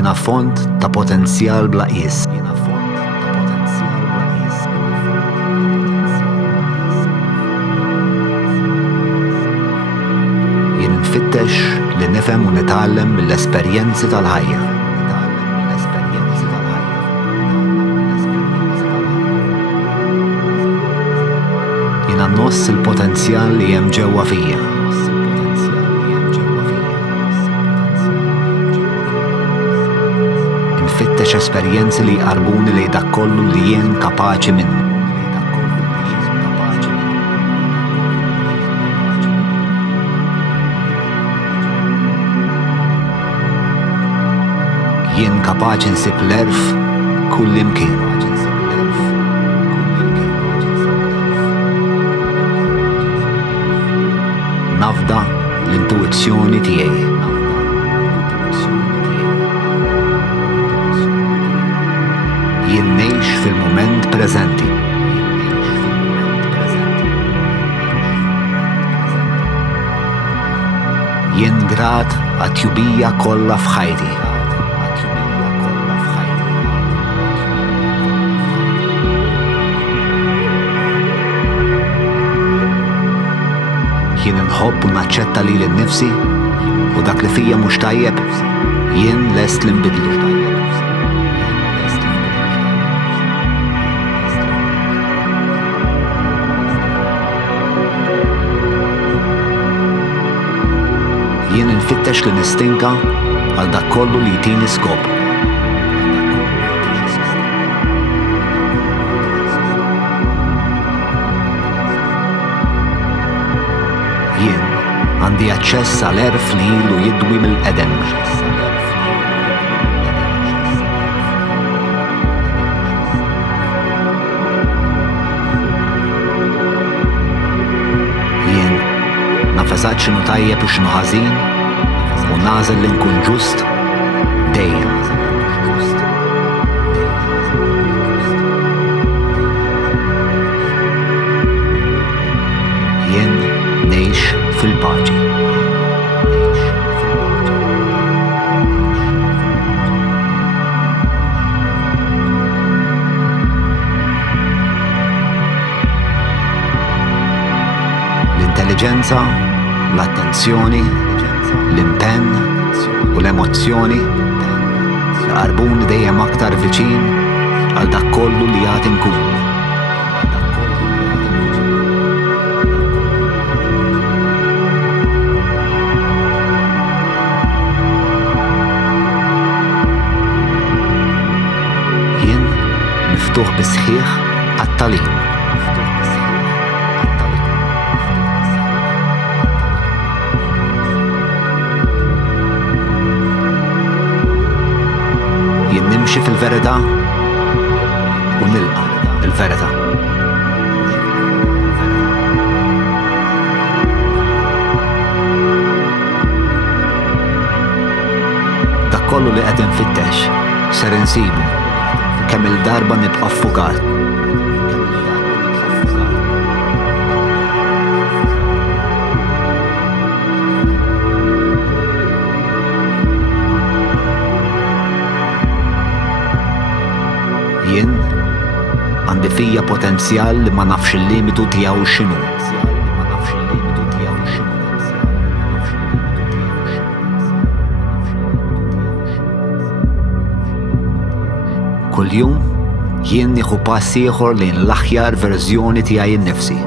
Jiena font ta' potenzjal bla qies. Jien nfittex li nifhem u nitgħallem mill-esperjenzi tal-ħajja. Jiena nnoss il-potenzjal li hemm ġewwa fija. Nfittex esperjenzi li jqarbuni lejn dak kollu li jien kapaċi minnu. Jien kapaċi nsib l-erf kull imkien. Nafda l-intuizzjoni tiegħi. Jien ngħix fil-mument preżenti. Jien grat għat-tjubija kollha f'ħajti. Jien nħobb u naċċetta lili nnifsi u dak li fija mhux tajjeb, jien lest li nbidlu. Jien nfittex li nistinka għal dak kollu li jtini skop. Jien għandi aċċess għal erf li ilu jidwi mill-qedem. Jien nafeżat x'inhu tajjeb u x'inhu ħażin u nażel li nkun ġust dejjem. Jien ngħix fil-paċi. L-intelligenza, l-attenzjoni, l-impenn u l-emozzjoni jqarbuni dejjem aktar viċin għal dak kollu li għad inkun. Jien miftuħ bisħieħ għat-tagħlim. Jien nimxi fil-verità u nilqa' il-verità. Dak kollu li qed infittex ser insibu kemm il-darba nibqa' ffukat. Jien għandi fija potenzjal li ma nafx il-limitu tiegħu x'inhu. Kuljum jien nieħu pass ieħor lejn l-aħjar verżjoni tiegħi nnifsi.